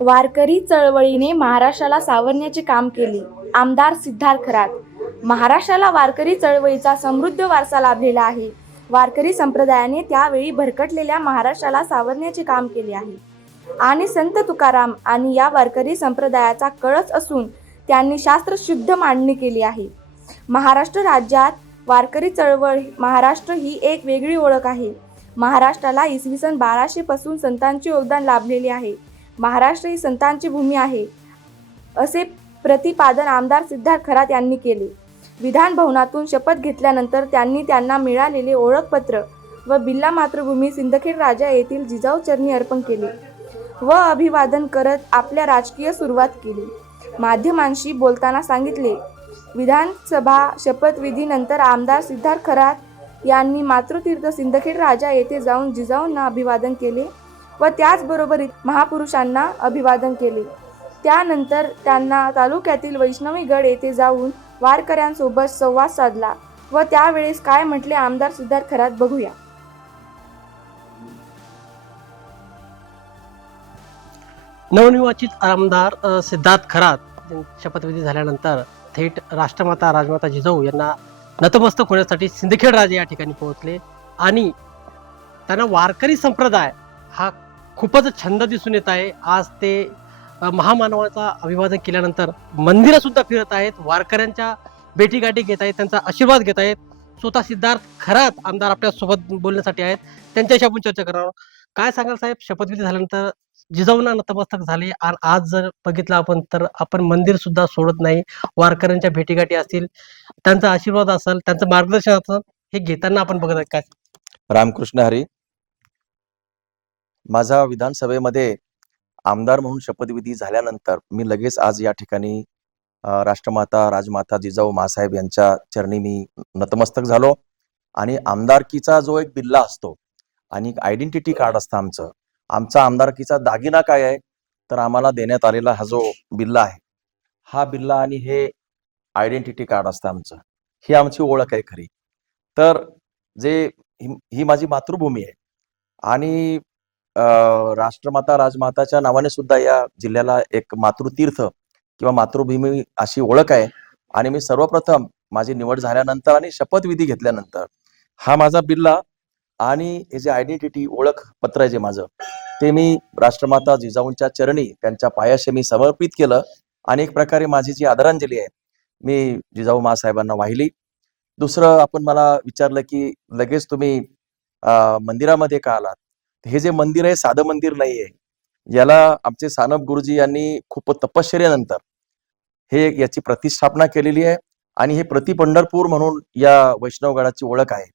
वारकरी चळवळीने महाराष्ट्राला सावरण्याचे काम केले. आमदार सिद्धार्थ खरात. महाराष्ट्राला वारकरी चळवळीचा समृद्ध वारसा लाभलेला आहे. वारकरी संप्रदायाने त्यावेळी भरकटलेल्या महाराष्ट्राला सावरण्याचे काम केले आहे. आणि संत तुकाराम आणि या वारकरी संप्रदायाचा कळस असून त्यांनी शास्त्रशुद्ध मांडणी केली आहे. महाराष्ट्र राज्यात वारकरी चळवळ महाराष्ट्र ही एक वेगळी ओळख आहे. महाराष्ट्राला इसवी सन बाराशे पासून संतांचे योगदान लाभलेले आहे. महाराष्ट्र ही संतांची भूमी आहे असे प्रतिपादन आमदार सिद्धार्थ खरात यांनी केले. विधान भवनातून शपथ घेतल्यानंतर त्यांनी त्यांना मिळालेले ओळखपत्र व बिल्ला मातृभूमी सिंदखेड राजा येथील जिजाऊ चरणी अर्पण केले व अभिवादन करत आपल्या राजकीय सुरुवात केली. माध्यमांशी बोलताना सांगितले विधानसभा शपथविधीनंतर आमदार सिद्धार्थ खरात यांनी मातृतीर्थ सिंदखेड राजा येथे जाऊन जिजाऊंना अभिवादन केले व त्याचबरोबर महापुरुषांना अभिवादन केले. त्यानंतर त्यांना तालुक्यातील वैष्णवी गड येथे जाऊन वारकऱ्यांसोबत संवाद साधला व त्यावेळेस काय म्हटले आमदार सिद्धार्थ खरात बघूया. नवनिर्वाचित आमदार सिद्धार्थ खरात शपथविधी झाल्यानंतर थेट राष्ट्रमाता राजमाता जिजाऊ यांना नतमस्तक होण्यासाठी सिंदखेड राजे या ठिकाणी पोहोचले. आणि त्यांना वारकरी संप्रदाय हा खूपच छंद दिसून येत आहे. आज ते महामानवाचा अभिवादन केल्यानंतर मंदिरं सुद्धा फिरत आहेत. वारकऱ्यांच्या भेटीगाठी घेत आहेत. त्यांचा आशीर्वाद घेत आहेत. स्वतः सिद्धार्थ खरात आमदार आपल्यासोबत बोलण्यासाठी आहेत. त्यांच्याशी आपण चर्चा करणार आहोत. काय सांगाल साहेब? शपथविधी झाल्यानंतर जिजाऊंना नतमस्तक झाले. आणि आज जर बघितलं आपण तर आपण मंदिर सुद्धा सोडत नाही. वारकऱ्यांच्या भेटीगाठी असतील त्यांचा आशीर्वाद असेल त्यांचं मार्गदर्शन असेल हे घेताना आपण बघत आहे काय? रामकृष्ण हरी माझा विधानसभेमध्ये आमदार म्हणून शपथविधी झाल्यानंतर मी लगेच आज या ठिकाणी राष्ट्रमाता राजमाता जिजाऊ मासाहेब यांच्या चरणी मी नतमस्तक झालो. आणि आमदारकीचा जो एक बिल्ला असतो आणि एक आयडेंटिटी कार्ड असतं आमचं आमचा आमदारकीचा दागिना काय आहे? तर आम्हाला देण्यात आलेला हा जो बिल्ला आहे हा बिल्ला आणि हे आयडेंटिटी कार्ड असतं आमचं. ही आमची ओळख आहे खरी. तर जे ही माझी मातृभूमी आहे. आणि राष्ट्रमाता राजमाताच्या नावाने सुद्धा या जिल्ह्याला एक मातृतीर्थ किंवा मातृभूमी अशी ओळख आहे. आणि मी सर्वप्रथम माझी निवड झाल्यानंतर आणि शपथविधी घेतल्यानंतर हा माझा बिल्ला आणि हे जे आयडेंटिटी ओळख पत्र आहे जे माझं ते मी राष्ट्रमाता जिजाऊंच्या चरणी त्यांच्या पायाशी मी समर्पित केलं आणि एक प्रकारे माझी जी आदरांजली आहे मी जिजाऊ मासाहेबांना वाहिली. दुसरं आपण मला विचारलं की लगेच तुम्ही मंदिरामध्ये का आलात? हे जे मंदिर आहे साधं मंदिर नाही आहे याला आमचे सानप गुरुजी यांनी खूप तपश्चर्यानंतर हे याची प्रतिष्ठापना केलेली आहे आणि हे प्रति पंढरपूर म्हणून या वैष्णवगडाची ओळख आहे.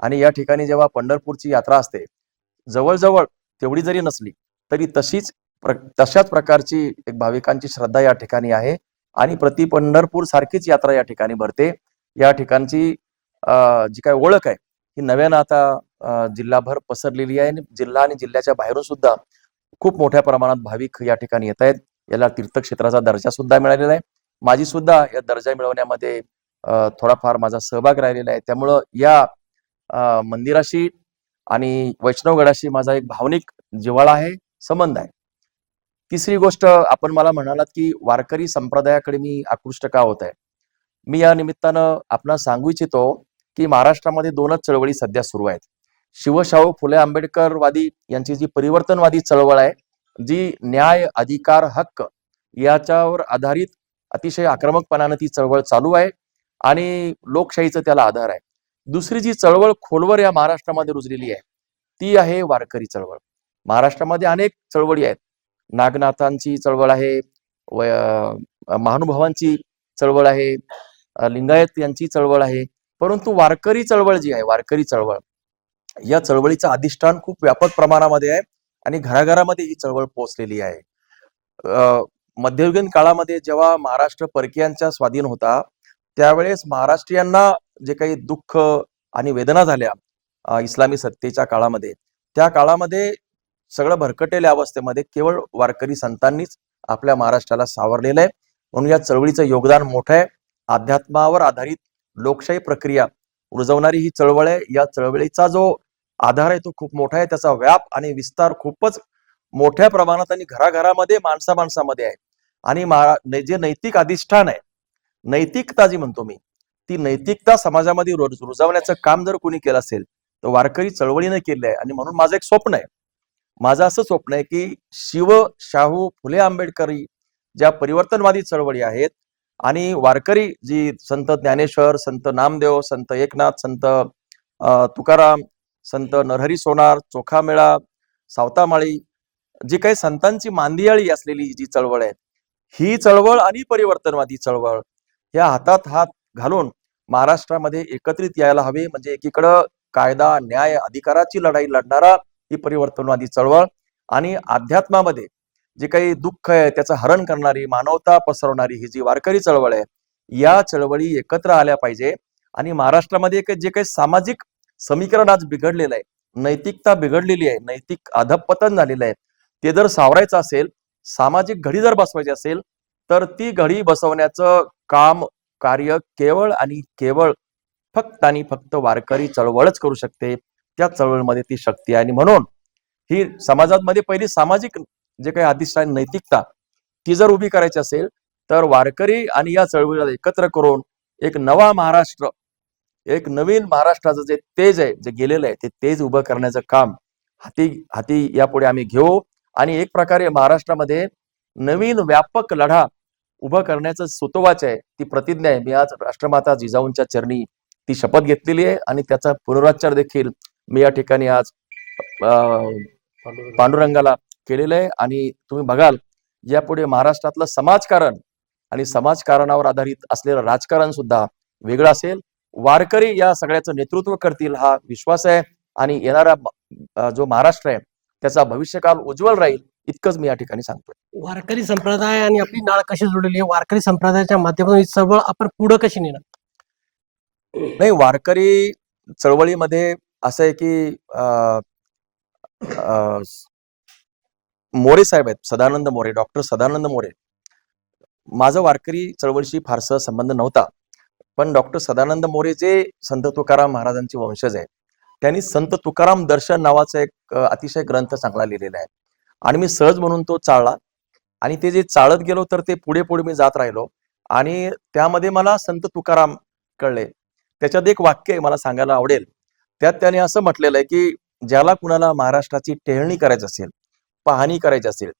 आणि या ठिकाणी जेव्हा पंढरपूरची यात्रा असते जवळजवळ तेवढी जरी नसली तरी तशीच प्र- तशाच प्रकारची एक भाविकांची श्रद्धा या ठिकाणी आहे आणि प्रति पंढरपूर सारखीच यात्रा या ठिकाणी भरते. या ठिकाणची जी काय ओळख आहे ही नव्यानं आता जिल्हाभर पसरलेली आहे आणि जिल्हा आणि जिल्ह्याच्या बाहेरून सुद्धा खूप मोठ्या प्रमाणात भाविक या ठिकाणी येत आहेत. याला तीर्थक्षेत्राचा दर्जा सुद्धा मिळालेला आहे. माझी सुद्धा या दर्जा मिळवण्यामध्ये थोडाफार माझा सहभाग राहिलेला आहे. त्यामुळं या मंदिराशी आणि वैष्णवगडाशी माझा एक भावनिक जिव्हाळा आहे संबंध आहे. तिसरी गोष्ट आपण मला म्हणालात की वारकरी संप्रदायाकडे मी आकृष्ट का होत आहे? मी या निमित्तानं आपणास सांगू इच्छितो की महाराष्ट्रामध्ये दोनच चळवळी सध्या सुरू आहेत. शिवशाहू फुले आंबेडकरवादी यांची जी परिवर्तनवादी चळवळ आहे जी न्याय अधिकार हक्क याच्यावर आधारित अतिशय आक्रमकपणानं ती चळवळ चालू आहे आणि लोकशाहीचं त्याला आधार आहे. दुसरी जी चळवळ खोलवर या महाराष्ट्रामध्ये रुजलेली आहे ती आहे वारकरी चळवळ. महाराष्ट्रामध्ये अनेक चळवळी आहेत. नागनाथांची चळवळ आहे व महानुभावांची चळवळ आहे लिंगायत यांची चळवळ आहे. परंतु वारकरी चळवळ जी आहे वारकरी चळवळ या चळवळीचं अधिष्ठान खूप व्यापक प्रमाणामध्ये आहे आणि घराघरामध्ये ही चळवळ पोहोचलेली आहे. मध्ययुगीन काळामध्ये जेव्हा महाराष्ट्र परकीयांच्या स्वाधीन होता त्यावेळेस महाराष्ट्रीयांना जे काही दुःख आणि वेदना झाल्या इस्लामी सत्तेच्या काळामध्ये त्या काळामध्ये सगळं भरकटलेल्या अवस्थेमध्ये केवळ वारकरी संतांनीच आपल्या महाराष्ट्राला सावरलेलं आहे. म्हणून या चळवळीचं योगदान मोठं आहे. अध्यात्मावर आधारित लोकशाही प्रक्रिया रुजवणारी ही चळवळ आहे. या चळवळीचा जो आधार आहे तो खूप मोठा आहे. त्याचा व्याप आणि विस्तार खूपच मोठ्या प्रमाणात आणि घराघरामध्ये माणसा माणसामध्ये आहे. आणि जे नैतिक अधिष्ठान आहे नैतिकता जी म्हणतो मी. ती नैतिकता समाजामध्ये रुजवण्याचं काम जर कोणी केलं असेल तर वारकरी चळवळीने केले आहे. आणि म्हणून माझं एक स्वप्न आहे. माझं असं स्वप्न आहे की शिव शाहू फुले आंबेडकरी ज्या परिवर्तनवादी चळवळी आहेत आणि वारकरी जी संत ज्ञानेश्वर संत नामदेव संत एकनाथ संत तुकाराम संत नरहरी सोनार चोखामेळा सावतामाळी जी काही संतांची मांदियाळी असलेली जी चळवळ आहे ही चळवळ आणि परिवर्तनवादी चळवळ या हातात हात घालून महाराष्ट्रामध्ये एकत्रित यायला हवे. म्हणजे एकीकडं कायदा न्याय अधिकाराची लढाई लढणारा ही परिवर्तनवादी चळवळ आणि अध्यात्मामध्ये जे काही दुःख आहे त्याचं हरण करणारी मानवता पसरवणारी ही जी वारकरी चळवळ आहे या चळवळी एकत्र आल्या पाहिजे. आणि महाराष्ट्रामध्ये जे काही सामाजिक समीकरण आज बिघडलेलं आहे नैतिकता बिघडलेली आहे नैतिक अधपतन झालेलं आहे ते जर सावरायचं असेल सामाजिक घडी जर बसवायची असेल तर ती घडी बसवण्याचं काम कार्य केवळ आणि केवळ फक्त आणि फक्त वारकरी चळवळच करू शकते. त्या चळवळीमध्ये ती शक्ती आहे आणि म्हणून ही समाजामध्ये पहिली सामाजिक जे काही अधिष्ठान नैतिकता ती जर उभी करायची असेल तर वारकरी आणि या चळवळीला एकत्र करून एक नवा महाराष्ट्र एक नवीन महाराष्ट्राचं जे तेज आहे जे गेलेलं आहे ते तेज उभं करण्याचं काम हाती हाती यापुढे आम्ही घेऊ. आणि एक प्रकारे महाराष्ट्रामध्ये नवीन व्यापक लढा उभं करण्याचं सुतोवाच आहे ती प्रतिज्ञा आहे. मी आज राष्ट्रमाता जिजाऊंच्या चरणी ती शपथ घेतलेली आहे आणि त्याचा पुनरुच्चार देखील मी या ठिकाणी आज पांडुरंगाला केलेलं आहे. आणि तुम्ही बघाल यापुढे महाराष्ट्रातलं समाजकारण आणि समाजकारणावर आधारित असलेलं राजकारण सुद्धा वेगळं असेल. वारकरी या सगळ्याचं नेतृत्व करतील हा विश्वास आहे. आणि येणारा जो महाराष्ट्र आहे त्याचा भविष्यकाल उज्ज्वल राहील. इतकंच मी या ठिकाणी सांगतोय वारकरी संप्रदाय आणि आपली नाळ कशी जोडलेली आहे वारकरी संप्रदायाच्या माध्यमातून ही चळवळ आपण पुढे कशी नेणार? नाही वारकरी चळवळीमध्ये असं आहे की मोरे साहेब आहेत सदानंद मोरे डॉक्टर सदानंद मोरे. माझं वारकरी चळवळीशी फारसा संबंध नव्हता पण डॉक्टर सदानंद मोरे जे संत तुकाराम महाराजांचे वंशज आहे त्यांनी संत तुकाराम दर्शन नावाचा एक अतिशय ग्रंथ चांगला लिहिलेला आहे. आणि मी सहज म्हणून तो चाळला आणि ते जे चाळत गेलो तर ते पुढे पुढे मी जात राहिलो. आणि त्यामध्ये मला संत तुकाराम कळले. त्याच्यात एक वाक्य आहे मला सांगायला आवडेल. त्यात त्याने असं म्हटलेलं आहे की ज्याला कुणाला महाराष्ट्राची टेहळणी करायची असेल पाहणी करायची असेल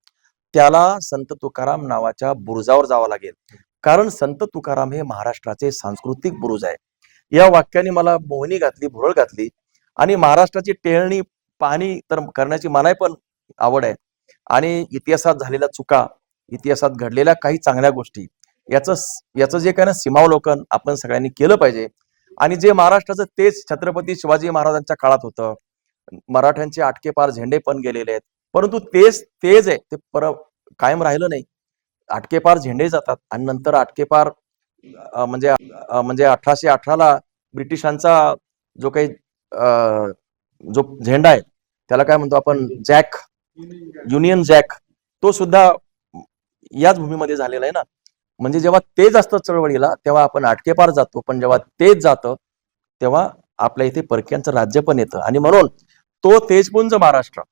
त्याला संत तुकाराम नावाच्या बुरुजावर जावं लागेल. कारण संत तुकाराम हे महाराष्ट्राचे सांस्कृतिक बुरुज आहे. या वाक्याने मला मोहनी घातली भुरळ घातली. आणि महाराष्ट्राची टेहळणी पाहणी तर करण्याची मलाही पण आवड आहे. आणि इतिहासात झालेल्या चुका इतिहासात घडलेल्या काही चांगल्या गोष्टी याचं याचं जे काय ना सीमावलोकन आपण सगळ्यांनी केलं पाहिजे. आणि जे महाराष्ट्राचं तेच छत्रपती शिवाजी महाराजांच्या काळात होतं. मराठ्यांचे आटके पार झेंडे पण गेलेले आहेत. परंतु तेच तेज आहे ते पर कायम राहिलं नाही. आटकेपार झेंडे जातात आणि नंतर आटकेपार म्हणजे म्हणजे अठराशे अठराला ब्रिटिशांचा जो काही अं, जो झेंडा आहे त्याला काय म्हणतो आपण? जॅक युनियन जॅक तो सुद्धा याच भूमीमध्ये झालेला आहे ना. म्हणजे जेव्हा तेज असतं चळवळीला तेव्हा आपण आटकेपार जातो. पण जेव्हा तेज जातं तेव्हा आपल्या इथे परक्यांचं राज्य पण येतं. आणि म्हणून तो तेजपुंज महाराष्ट्र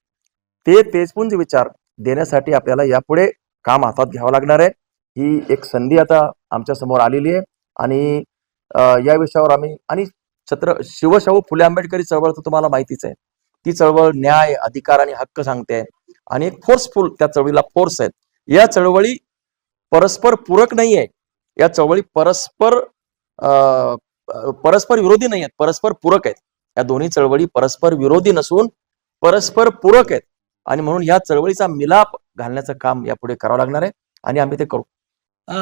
ते तेजपुंज विचार देण्यासाठी आपल्याला यापुढे काम हातात घ्यावं लागणार आहे. ही एक संधी आता आमच्यासमोर आलेली आहे. आणि या विषयावर आम्ही आणि छत्र शिवशाहू फुले आंबेडकरी चळवळ तर तुम्हाला माहितीच आहे. ती चळवळ न्याय अधिकार आणि हक्क सांगते. आणि एक फोर्सफुल त्या चळवळीला फोर्स आहेत. या चळवळी परस्पर पूरक नाही आहे या चळवळी परस्पर अं, परस्पर विरोधी नाही आहेत परस्पर पूरक आहेत. या दोन्ही चळवळी परस्पर विरोधी नसून परस्पर पूरक आहेत. आणि म्हणून या चळवळीचा मिलाप घालण्याचं काम यापुढे करावं लागणार आहे. आणि आम्ही ते करू.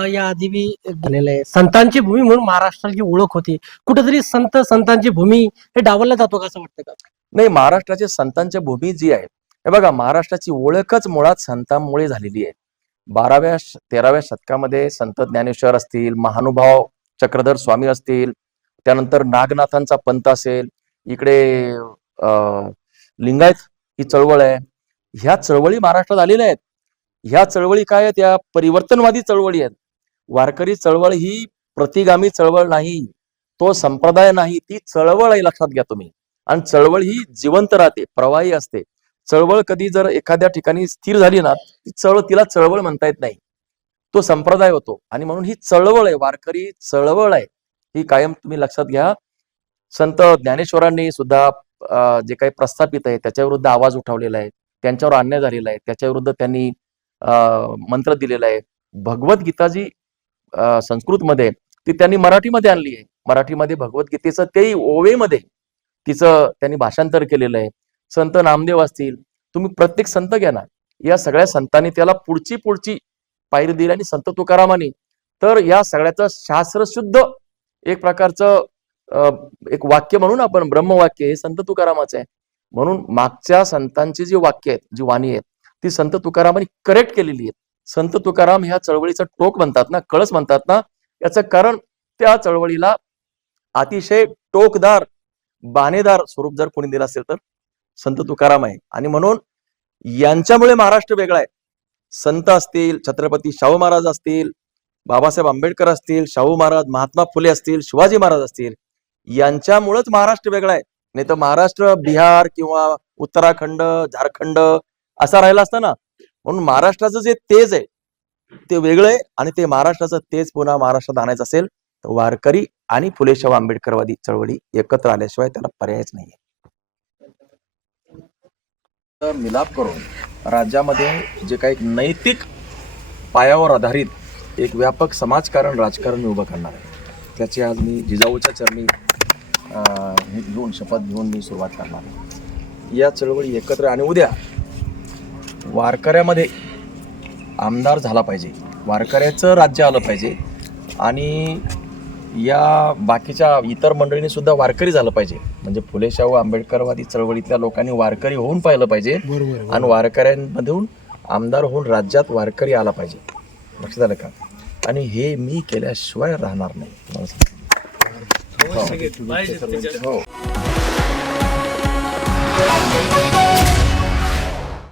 या आधी मी झालेलं आहे. संतांची भूमी म्हणून महाराष्ट्राची ओळख होती कुठेतरी संत संतांची भूमी हे डावलला जातो का असं वाटतं का? नाही महाराष्ट्राच्या संतांच्या भूमी जी आहे हे बघा महाराष्ट्राची ओळखच मुळात संतांमुळे झालेली आहे. बाराव्या तेराव्या शतकामध्ये संत ज्ञानेश्वर असतील महानुभाव चक्रधर स्वामी असतील त्यानंतर नागनाथांचा पंथ असेल इकडे अं, लिंगायत ही चळवळ आहे. ह्या चळवळी महाराष्ट्रात आलेल्या आहेत. ह्या चळवळी काय आहेत? या परिवर्तनवादी चळवळी आहेत. वारकरी चळवळ ही प्रतिगामी चळवळ नाही तो संप्रदाय नाही ती चळवळ आहे लक्षात घ्या तुम्ही. आणि चळवळ ही जिवंत राहते प्रवाही असते. चळवळ कधी जर एखाद्या ठिकाणी स्थिर झाली ना ती चळवळ तिला चळवळ म्हणता येत नाही. तो संप्रदाय होतो आणि म्हणून ही चळवळ आहे वारकरी चळवळ आहे. ही कायम तुम्ही लक्षात घ्या. संत ज्ञानेश्वरांनी सुद्धा जे काही प्रस्थापित आहे त्याच्या विरुद्ध आवाज उठवलेला आहे. त्यांच्यावर अन्याय झालेला आहे. त्याच्या विरुद्ध त्यांनी अं, मंत्र दिलेला आहे. भगवद्गीता जी संस्कृतमध्ये ती त्यांनी मराठीमध्ये आणली आहे. मराठीमध्ये भगवद्गीतेचं तेही ओवेमध्ये तिचं त्यांनी भाषांतर केलेलं आहे. संत नामदेव असतील तुम्ही प्रत्येक संत घ्या ना. या सगळ्या संतांनी त्याला पुढची पुढची पायरी दिली आणि संत तुकारामाने. तर या सगळ्याचं शास्त्रशुद्ध एक प्रकारचं एक वाक्य म्हणून आपण ब्रह्मवाक्य हे संत तुकारामाचं आहे. म्हणून मागच्या संतांची जी वाक्य आहेत जी वाणी आहेत ती संत तुकारामांनी करेक्ट केलेली आहेत. संत तुकाराम ह्या चळवळीचं टोक म्हणतात ना कळस म्हणतात ना. याचं कारण त्या चळवळीला अतिशय टोकदार बाणेदार स्वरूप जर कोणी दिलं असेल तर? संत तुकाराम आहे. आणि म्हणून यांच्यामुळे महाराष्ट्र वेगळा आहे. संत असतील छत्रपती शाहू महाराज असतील बाबासाहेब आंबेडकर असतील शाहू महाराज महात्मा फुले असतील शिवाजी महाराज असतील यांच्यामुळेच महाराष्ट्र वेगळा आहे. नाही तर महाराष्ट्र बिहार किंवा उत्तराखंड झारखंड असा राहिला असता ना म्हणून महाराष्ट्राचं जे तेज आहे ते वेगळं आहे आणि ते महाराष्ट्राचं तेज पुन्हा महाराष्ट्रात आणायचं असेल वारकरी आणि फुलेशाह आंबेडकरवादी चळवळी एकत्र आल्याशिवाय त्याला पर्यायच नाही मिलाप करून राज्यामध्ये जे काही नैतिक पायावर आधारित एक व्यापक समाजकारण राजकारण उभं करणार आहे. त्याची आज मी जिजाऊच्या चरणी हे घेऊन शपथ घेऊन मी सुरुवात करणार आहे. या चळवळी एकत्र आणि उद्या वारकऱ्यामध्ये आमदार झाला पाहिजे. वारकऱ्याचं राज्य आलं पाहिजे आणि या बाकीच्या इतर मंडळींनी सुद्धा वारकरी झालं पाहिजे. म्हणजे फुले शाहू आंबेडकरवादी चळवळीतल्या लोकांनी वारकरी होऊन पाहिलं पाहिजे. आणि वारकऱ्यांमधून आमदार होऊन राज्यात वारकरी आला पाहिजे. लक्षात आलं का? आणि हे मी केल्याशिवाय राहणार नाही. हो.